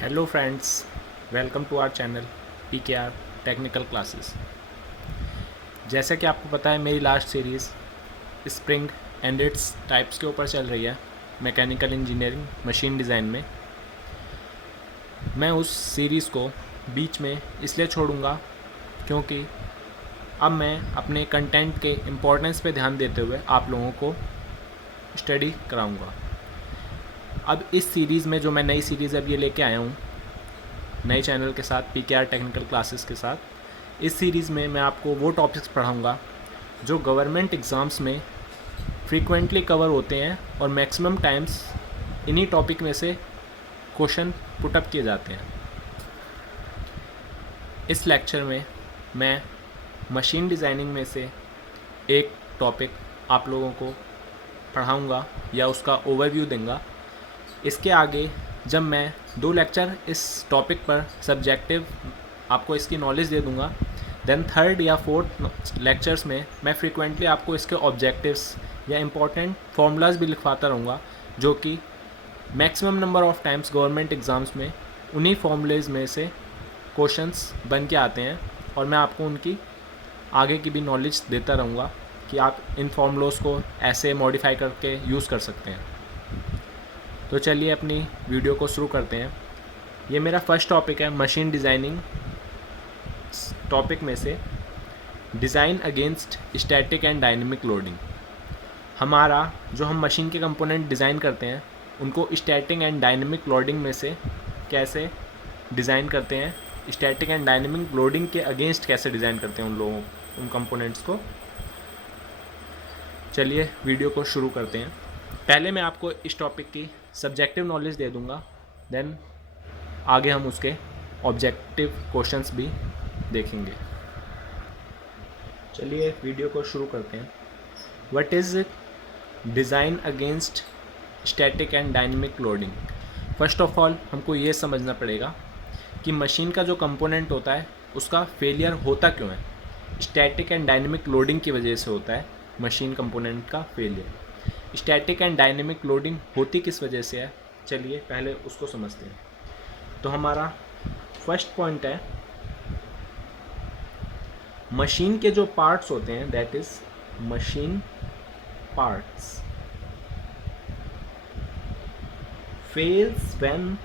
Hello friends, welcome to our channel PKR technical classes. जैसा कि आपको पता है, मेरी last series spring and its types के ऊपर चल रही है मैकेनिकल इंजीनियरिंग मशीन डिज़ाइन में। मैं उस सीरीज़ को बीच में इसलिए छोड़ूंगा क्योंकि अब मैं अपने कंटेंट के इम्पोर्टेंस पे ध्यान देते हुए आप लोगों को स्टडी कराऊंगा। अब इस सीरीज़ में जो मैं नई सीरीज़ अब ये लेके आया हूँ नए चैनल के साथ, PKR टेक्निकल क्लासेस के साथ, इस सीरीज़ में मैं आपको वो टॉपिक्स पढ़ाऊँगा जो गवर्नमेंट एग्ज़ाम्स में फ्रीक्वेंटली कवर होते हैं और मैक्सिमम टाइम्स इन्हीं टॉपिक में से क्वेश्चन पुटअप किए जाते हैं। इस लेक्चर में मैं मशीन डिज़ाइनिंग में से एक टॉपिक आप लोगों को पढ़ाऊँगा या उसका ओवरव्यू दूँगा। इसके आगे जब मैं 2 लेक्चर इस टॉपिक पर सब्जेक्टिव आपको इसकी नॉलेज दे दूँगा, देन थर्ड या फोर्थ लेक्चर्स में मैं फ्रीक्वेंटली आपको इसके ऑब्जेक्टिव्स या इम्पॉर्टेंट फार्मूलाज भी लिखवाता रहूँगा, जो कि maximum number of times government exams में उन्हीं फार्मूलेज में से क्वेश्चंस बन के आते हैं और मैं आपको उनकी आगे की भी नॉलेज देता रहूँगा कि आप इन फार्मूलोज़ को ऐसे मॉडिफाई करके यूज़ कर सकते हैं। तो चलिए अपनी वीडियो को शुरू करते हैं। ये मेरा फर्स्ट टॉपिक है मशीन डिज़ाइनिंग टॉपिक में से design against static and dynamic loading. हमारा जो हम मशीन के कंपोनेंट डिज़ाइन करते हैं उनको स्टैटिक एंड डायनेमिक लोडिंग में से कैसे डिज़ाइन करते हैं, स्टैटिक एंड डायनेमिक लोडिंग के अगेंस्ट कैसे डिज़ाइन करते हैं उन कंपोनेंट्स को। चलिए वीडियो को शुरू करते हैं। पहले मैं आपको इस टॉपिक की सब्जेक्टिव नॉलेज दे दूंगा, देन आगे हम उसके ऑब्जेक्टिव क्वेश्चंस भी देखेंगे। चलिए वीडियो को शुरू करते हैं। What is design against static and dynamic loading. First of all हमको ये समझना पड़ेगा कि मशीन का जो कंपोनेंट होता है उसका फेलियर होता क्यों है। स्टैटिक एंड डायनेमिक लोडिंग की वजह से होता है मशीन कंपोनेंट का failure. Static and dynamic loading होती किस वजह से है, चलिए पहले उसको समझते हैं। तो हमारा फर्स्ट पॉइंट है, मशीन के जो पार्ट्स होते हैं, that is machine parts fails when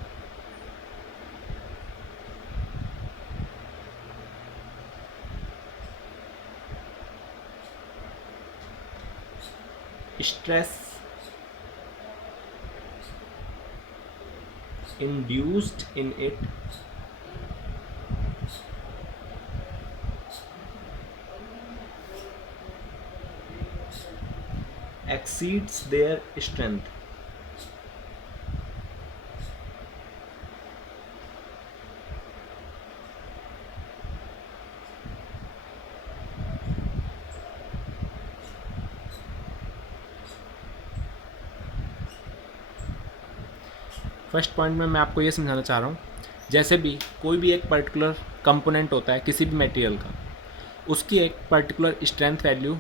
stress induced in it exceeds their strength। First point में मैं आपको ये समझाना चाह रहा हूँ, जैसे भी कोई भी एक पर्टिकुलर कंपोनेंट होता है किसी भी मटेरियल का, उसकी एक पर्टिकुलर स्ट्रेंथ वैल्यू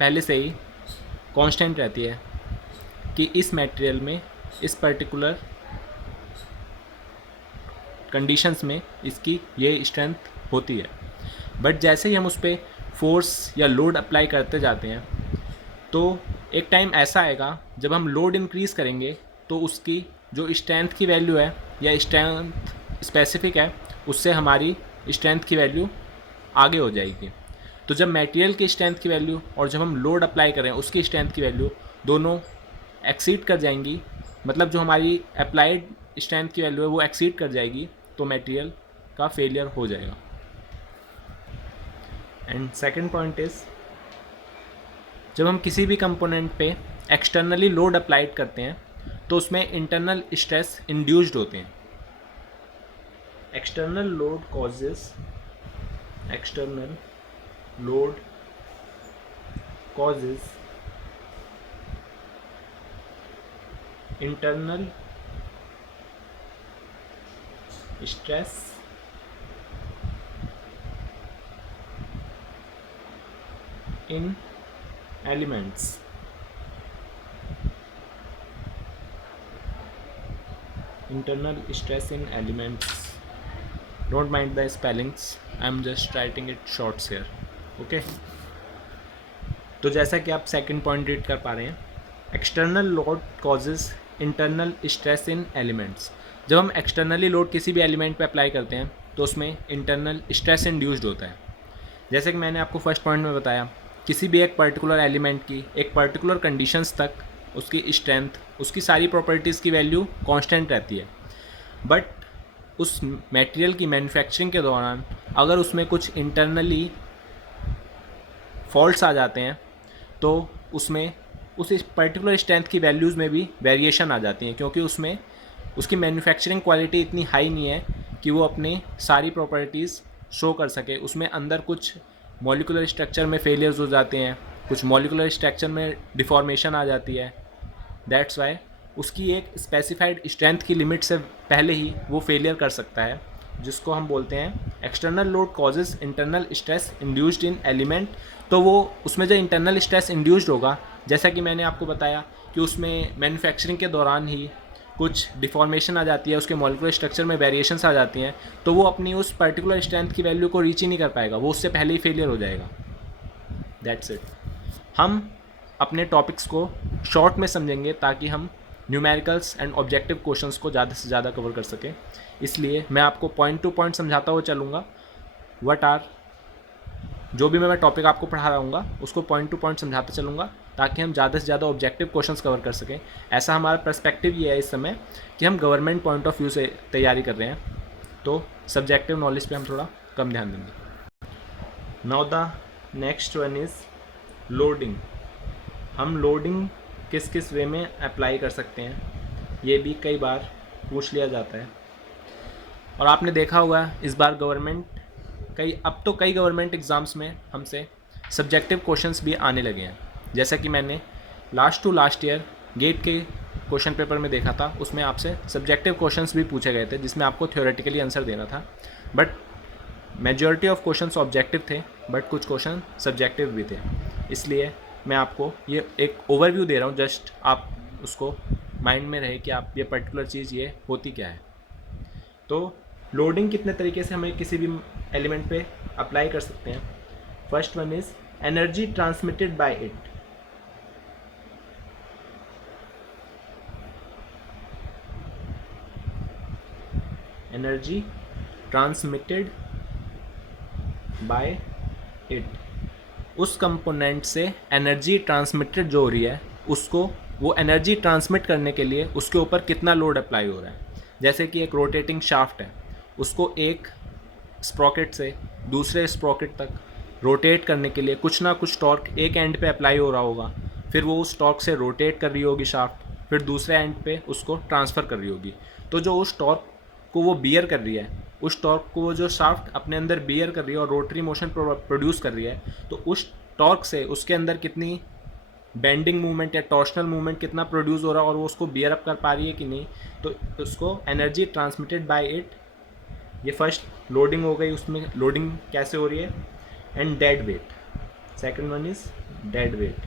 पहले से ही कांस्टेंट रहती है कि इस मटेरियल में इस पर्टिकुलर कंडीशंस में इसकी ये स्ट्रेंथ होती है। बट जैसे ही हम उस पर फोर्स या लोड अप्लाई करते जाते हैं तो एक टाइम ऐसा आएगा जब हम लोड इंक्रीज़ करेंगे तो उसकी जो स्ट्रेंथ की वैल्यू है या स्ट्रेंथ स्पेसिफिक है उससे हमारी स्ट्रेंथ की वैल्यू आगे हो जाएगी। तो जब मटेरियल की स्ट्रेंथ की वैल्यू और जब हम लोड अप्लाई करें उसकी स्ट्रेंथ की वैल्यू दोनों एक्सीड कर जाएंगी, मतलब जो हमारी अप्लाइड स्ट्रेंथ की वैल्यू है वो एक्सीड कर जाएगी, तो मटेरियल का फेलियर हो जाएगा। एंड सेकंड पॉइंट इज़, जब हम किसी भी कंपोनेंट पे एक्सटर्नली लोड अप्लाइड करते हैं तो उसमें इंटरनल स्ट्रेस इंड्यूस्ड होते हैं। External load causes external load causes internal stress in elements. internal stress in elements. Don't mind the spellings, I'm just writing it shorts here. Okay, तो जैसा कि आप सेकंड पॉइंट रीड कर पा रहे हैं, external load causes internal stress in elements. जब हम एक्सटर्नली लोड किसी भी एलिमेंट पे अप्लाई करते हैं तो उसमें इंटरनल स्ट्रेस इंड्यूस्ड होता है। जैसे कि मैंने आपको फर्स्ट पॉइंट में बताया, किसी भी एक पर्टिकुलर एलिमेंट की एक पर्टिकुलर कंडीशंस तक उसकी स्ट्रेंथ, उसकी सारी प्रॉपर्टीज़ की वैल्यू कांस्टेंट रहती है, बट उस मटेरियल की मैन्युफैक्चरिंग के दौरान अगर उसमें कुछ इंटरनली फॉल्ट्स आ जाते हैं तो उसमें उस पर्टिकुलर स्ट्रेंथ की वैल्यूज़ में भी वेरिएशन आ जाती हैं, क्योंकि उसमें उसकी मैन्युफैक्चरिंग क्वालिटी इतनी हाई नहीं है कि वो अपने सारी प्रॉपर्टीज़ शो कर सके। उसमें अंदर कुछ मॉलिकुलर स्ट्रक्चर में फेलियर्स हो जाते हैं, कुछ मॉलिकुलर स्ट्रक्चर में डिफॉर्मेशन आ जाती है। दैट्स वाई उसकी एक स्पेसिफाइड स्ट्रेंथ की लिमिट से पहले ही वो फेलियर कर सकता है, जिसको हम बोलते हैं external load causes internal stress induced in element. तो वो उसमें जो इंटरनल स्ट्रेस इंड्यूस्ड होगा, जैसा कि मैंने आपको बताया कि उसमें मैन्युफैक्चरिंग के दौरान ही कुछ डिफॉर्मेशन आ जाती है, उसके मॉलिकुलर स्ट्रक्चर में वेरिएशंस आ जाती हैं, तो वो अपनी उस पर्टिकुलर स्ट्रेंथ की वैल्यू को रीच ही नहीं कर पाएगा, वो उससे पहले ही फेलियर हो जाएगा। That's it. हम अपने टॉपिक्स को शॉर्ट में समझेंगे ताकि हम न्यूमेरिकल्स एंड ऑब्जेक्टिव क्वेश्चंस को ज़्यादा से ज़्यादा कवर कर सकें। इसलिए मैं आपको पॉइंट टू पॉइंट समझाता हुआ चलूँगा। व्हाट आर, जो भी मैं टॉपिक आपको पढ़ा रहा हूँगा उसको पॉइंट टू पॉइंट समझाता चलूँगा ताकि हम ज़्यादा से ज़्यादा ऑब्जेक्टिव क्वेश्चंस कवर कर सकें। ऐसा हमारा पर्सपेक्टिव ये है इस समय कि हम गवर्नमेंट पॉइंट ऑफ व्यू से तैयारी कर रहे हैं, तो सब्जेक्टिव नॉलेज पे हम थोड़ा कम ध्यान देंगे। Now the next one is loading. हम लोडिंग किस किस वे में अप्लाई कर सकते हैं, ये भी कई बार पूछ लिया जाता है। और आपने देखा होगा इस बार अब तो कई गवर्नमेंट एग्ज़ाम्स में हमसे सब्जेक्टिव क्वेश्चंस भी आने लगे हैं। जैसा कि मैंने लास्ट ईयर गेट के क्वेश्चन पेपर में देखा था, उसमें आपसे सब्जेक्टिव क्वेश्चंस भी पूछे गए थे जिसमें आपको थ्योरेटिकली आंसर देना था, but majority of questions objective थे, बट कुछ क्वेश्चन सब्जेक्टिव भी थे। इसलिए मैं आपको ये एक ओवरव्यू दे रहा हूँ, जस्ट आप उसको माइंड में रहे कि आप ये पर्टिकुलर चीज़ ये होती क्या है। तो लोडिंग कितने तरीके से हमें किसी भी एलिमेंट पे अप्लाई कर सकते हैं। First one is energy transmitted by it. Energy transmitted by it, उस कंपोनेंट से एनर्जी ट्रांसमिटेड जो हो रही है उसको, वो एनर्जी ट्रांसमिट करने के लिए उसके ऊपर कितना लोड अप्लाई हो रहा है। जैसे कि एक रोटेटिंग शाफ्ट है, उसको एक स्प्रॉकेट से दूसरे स्प्रॉकेट तक रोटेट करने के लिए कुछ ना कुछ टॉर्क एक एंड पे अप्लाई हो रहा होगा, फिर वो उस टॉर्क से रोटेट कर रही होगी शाफ्ट, फिर दूसरे एंड पे उसको ट्रांसफ़र कर रही होगी। तो जो उस टॉर्क को वो बियर कर रही है, उस टॉर्क को वो जो शाफ्ट अपने अंदर बियर कर रही है और रोटरी मोशन प्रोड्यूस कर रही है, तो उस टॉर्क से उसके अंदर कितनी बेंडिंग मूवमेंट या टॉर्शनल मूवमेंट कितना प्रोड्यूस हो रहा है और वो उसको बियर अप कर पा रही है कि नहीं, तो उसको एनर्जी ट्रांसमिटेड बाय इट। ये फर्स्ट लोडिंग हो गई, उसमें लोडिंग कैसे हो रही है। And dead weight, second one is dead weight.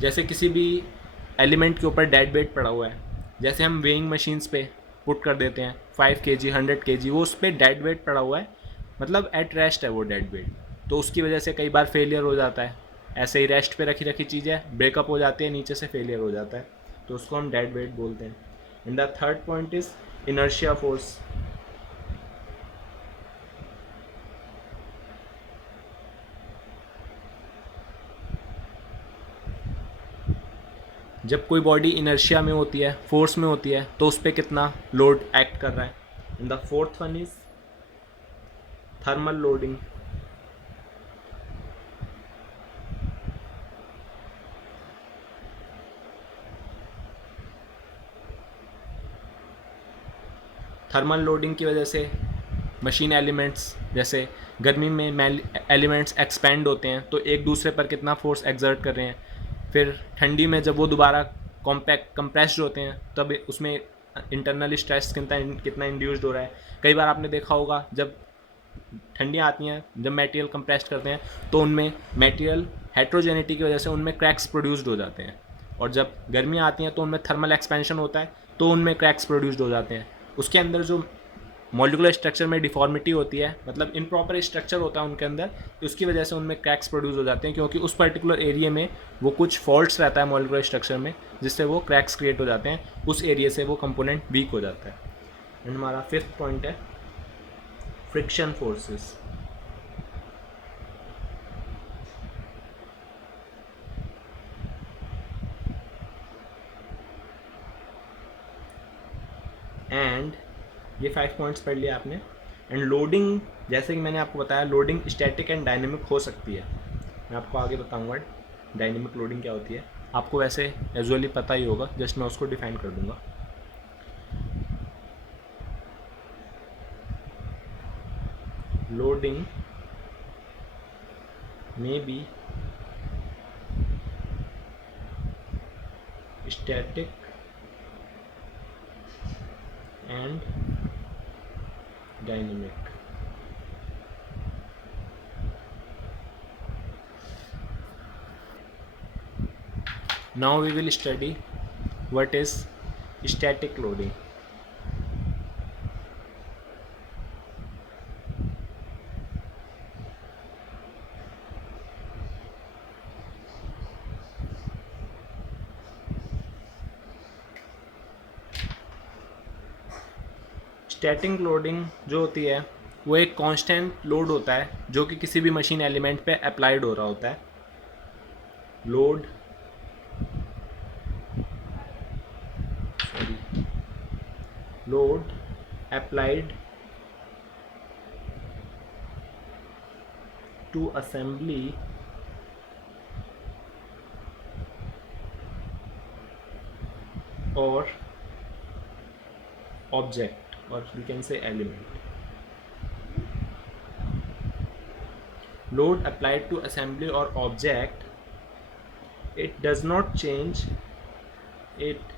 जैसे किसी भी एलिमेंट के ऊपर डेड वेट पड़ा हुआ है, जैसे हम वेइंग मशीन्स पे पुट कर देते हैं 5 kg 100 kg, वो उस पर डेड वेट पड़ा हुआ है, मतलब एट रेस्ट है वो डेड वेट, तो उसकी वजह से कई बार फेलियर हो जाता है। ऐसे ही रेस्ट पे रखी रखी चीज़ें ब्रेकअप हो जाती है, नीचे से फेलियर हो जाता है, तो उसको हम डेड वेट बोलते हैं। And the third point is inertia force. जब कोई बॉडी इनर्शिया में होती है, फोर्स में होती है, तो उस पर कितना लोड एक्ट कर रहा है। And the fourth one is thermal loading. Thermal loading की वजह से मशीन एलिमेंट्स, जैसे गर्मी में एलिमेंट्स एक्सपेंड होते हैं तो एक दूसरे पर कितना फोर्स एक्सर्ट कर रहे हैं, फिर ठंडी में जब वो दोबारा कंप्रेस्ड होते हैं तब उसमें इंटरनल स्ट्रेस कितना इंड्यूस्ड हो रहा है। कई बार आपने देखा होगा जब ठंडियाँ आती हैं, जब मटेरियल कंप्रेस्ड करते हैं तो उनमें मटेरियल हेट्रोजेनिटी की वजह से उनमें क्रैक्स प्रोड्यूस्ड हो जाते हैं, और जब गर्मियाँ आती हैं तो उनमें थर्मल एक्सपेंशन होता है तो उनमें क्रैक्स प्रोड्यूस्ड हो जाते हैं। उसके अंदर जो मॉलिकुलर स्ट्रक्चर में डिफॉर्मिटी होती है, मतलब इम्प्रॉपर स्ट्रक्चर होता है उनके अंदर, तो उसकी वजह से उनमें क्रैक्स प्रोड्यूस हो जाते हैं, क्योंकि उस पर्टिकुलर एरिया में वो कुछ फॉल्ट्स रहता है मॉलिकुलर स्ट्रक्चर में, जिससे वो क्रैक्स क्रिएट हो जाते हैं, उस एरिया से वो कंपोनेंट वीक हो जाता है। एंड हमारा फिफ्थ पॉइंट है फ्रिक्शन फोर्सेस। एंड ये 5 पॉइंट्स पढ़ लिया आपने। एंड लोडिंग, जैसे कि मैंने आपको बताया, लोडिंग स्टैटिक एंड डायनेमिक हो सकती है। मैं आपको आगे बताऊंगा डायनेमिक लोडिंग क्या होती है, आपको वैसे यूजुअली पता ही होगा, जस्ट मैं उसको डिफाइन कर दूंगा। Loading may be static and dynamic. Now we will study what is static loading. Static loading जो होती है वो एक कांस्टेंट लोड होता है जो कि किसी भी मशीन एलिमेंट पे अप्लाइड हो रहा होता है। Load load applied to assembly और ऑब्जेक्ट, और we can say element. Load applied to assembly or object, it does not change, it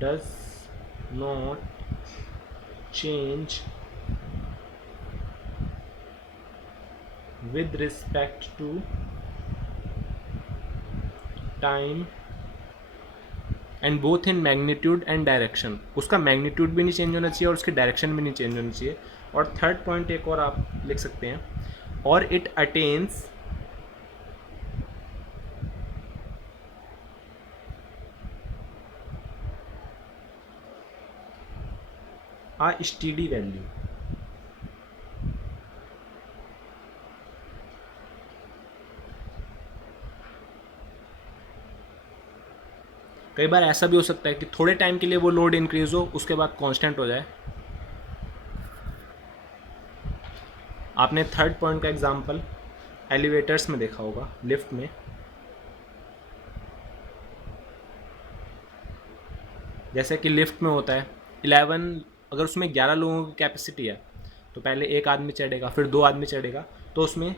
does not change with respect to time and both in magnitude and direction. उसका magnitude भी नहीं change होना चाहिए और उसकी direction भी नहीं change होनी चाहिए। और थर्ड पॉइंट एक और आप लिख सकते हैं, और it attains a steady value. कई बार ऐसा भी हो सकता है कि थोड़े टाइम के लिए वो लोड इंक्रीज हो, उसके बाद कांस्टेंट हो जाए। आपने थर्ड पॉइंट का एग्जांपल एलिवेटर्स में देखा होगा, लिफ्ट में। जैसे कि लिफ्ट में होता है 11, अगर उसमें 11 लोगों की कैपेसिटी है तो पहले एक आदमी चढ़ेगा, फिर 2 आदमी चढ़ेगा, तो उसमें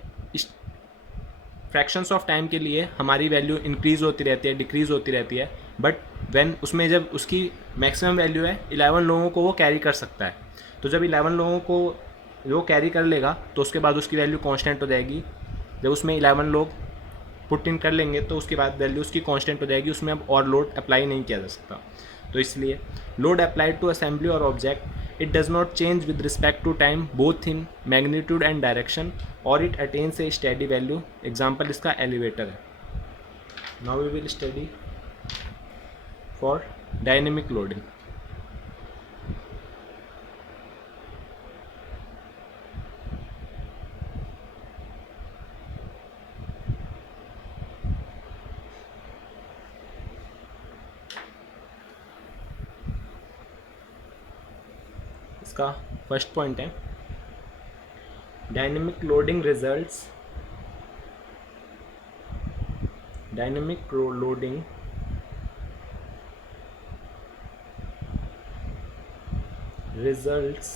फ्रैक्शंस ऑफ टाइम के लिए हमारी वैल्यू इंक्रीज़ होती रहती है, डिक्रीज़ होती रहती है। बट व्हेन उसमें जब उसकी मैक्सिमम वैल्यू है 11 लोगों को वो कैरी कर सकता है, तो जब 11 लोगों को वो कैरी कर लेगा तो उसके बाद उसकी वैल्यू कांस्टेंट हो जाएगी। जब उसमें 11 लोग पुट इन कर लेंगे तो उसके बाद वैल्यू उसकी कांस्टेंट हो जाएगी, उसमें अब और लोड अप्लाई नहीं किया जा सकता। तो इसलिए लोड अप्लाइड टू असेंबली और object, it does not change with respect to time both in magnitude and direction, और it attains a steady value. Example इसका एलिवेटर है। Now we will study for dynamic loading. इसका first point है, dynamic loading results, dynamic loading results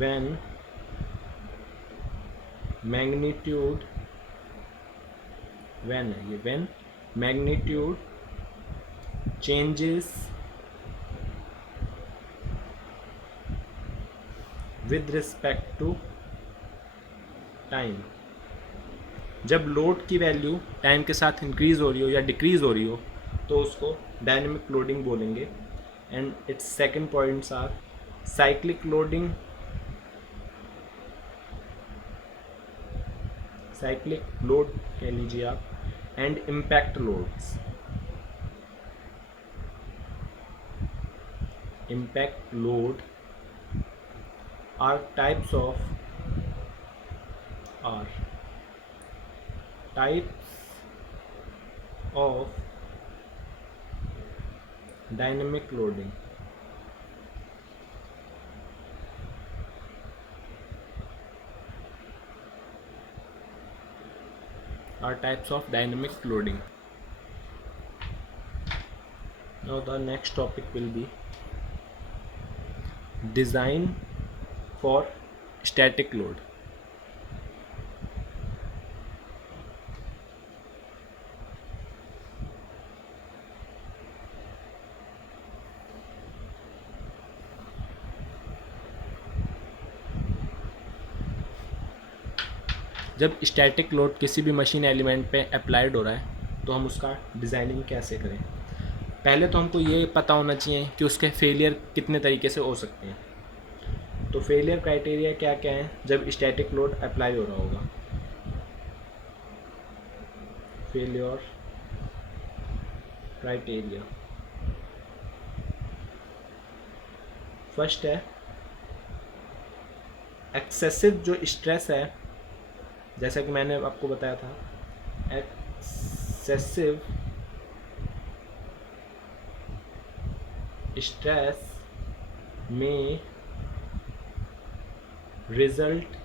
when magnitude when है ये, when magnitude changes with respect to time. जब load की value time के साथ इंक्रीज हो रही हो या डिक्रीज हो रही हो तो उसको डायनेमिक लोडिंग बोलेंगे। And its second points are cyclic loading, cyclic load कह लीजिए आप, and impact loads. Impact load are types of are types of dynamic loading। are types of dynamic loading। Now the next topic will be design for static load। जब static load किसी भी machine element पे applied हो रहा है तो हम उसका डिज़ाइनिंग कैसे करें। पहले तो हमको ये पता होना चाहिए कि उसके फेलियर कितने तरीके से हो सकते हैं। तो फेलियर क्राइटेरिया क्या क्या है जब स्टैटिक लोड अप्लाई हो रहा होगा। फेलियर क्राइटेरिया फर्स्ट है एक्सेसिव जो स्ट्रेस है, जैसा कि मैंने आपको बताया था, एक्सेसिव स्ट्रेस में रिजल्ट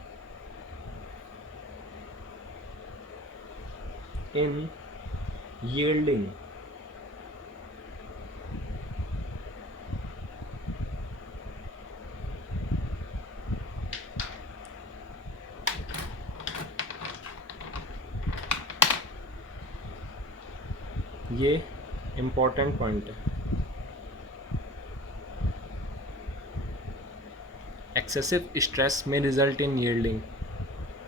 इन yielding। ये इम्पोर्टेंट पॉइंट है। एक्सेसिव स्ट्रेस में रिजल्ट इन यील्डिंग,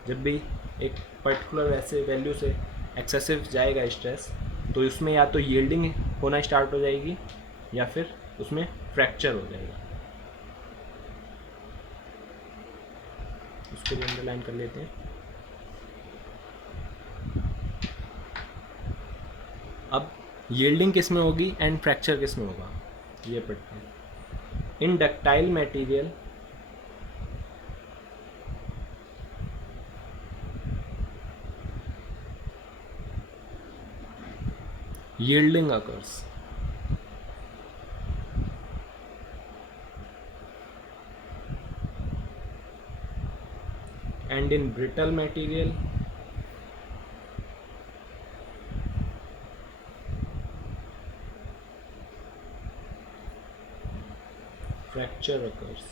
जब भी एक पर्टिकुलर ऐसे वैल्यू से एक्सेसिव जाएगा स्ट्रेस तो उसमें या तो यील्डिंग होना स्टार्ट हो जाएगी या फिर उसमें फ्रैक्चर हो जाएगा। उसको भी अंडरलाइन कर लेते हैं। अब यील्डिंग किस में होगी एंड फ्रैक्चर किस में होगा ये पढ़ते हैं। In ductile material yielding occurs and in brittle material fracture occurs।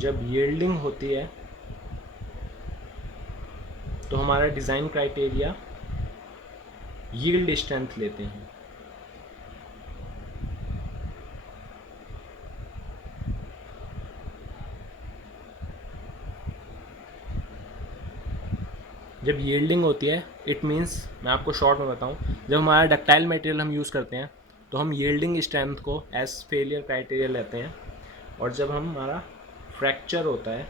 जब यील्डिंग होती है तो हमारा डिज़ाइन क्राइटेरिया यील्ड स्ट्रेंथ लेते हैं। जब यील्डिंग होती है इट मीन्स, मैं आपको शॉर्ट में बताऊं, जब हमारा डक्टाइल मटेरियल हम यूज़ करते हैं तो हम यील्डिंग स्ट्रेंथ को एज फेलियर क्राइटेरिया लेते हैं, और जब हमारा फ्रैक्चर होता है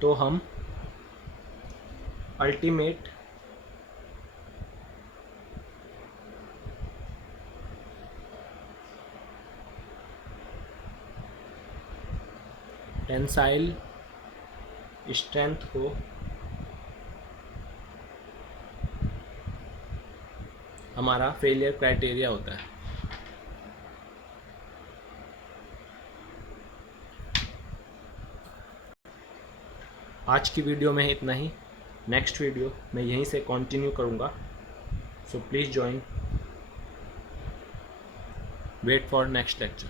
तो हम अल्टीमेट टेंसाइल स्ट्रेंथ को हमारा फेलियर क्राइटेरिया होता है। आज की वीडियो में इतना ही। नेक्स्ट वीडियो मैं यहीं से कंटिन्यू करूँगा, so please join, wait for next lecture.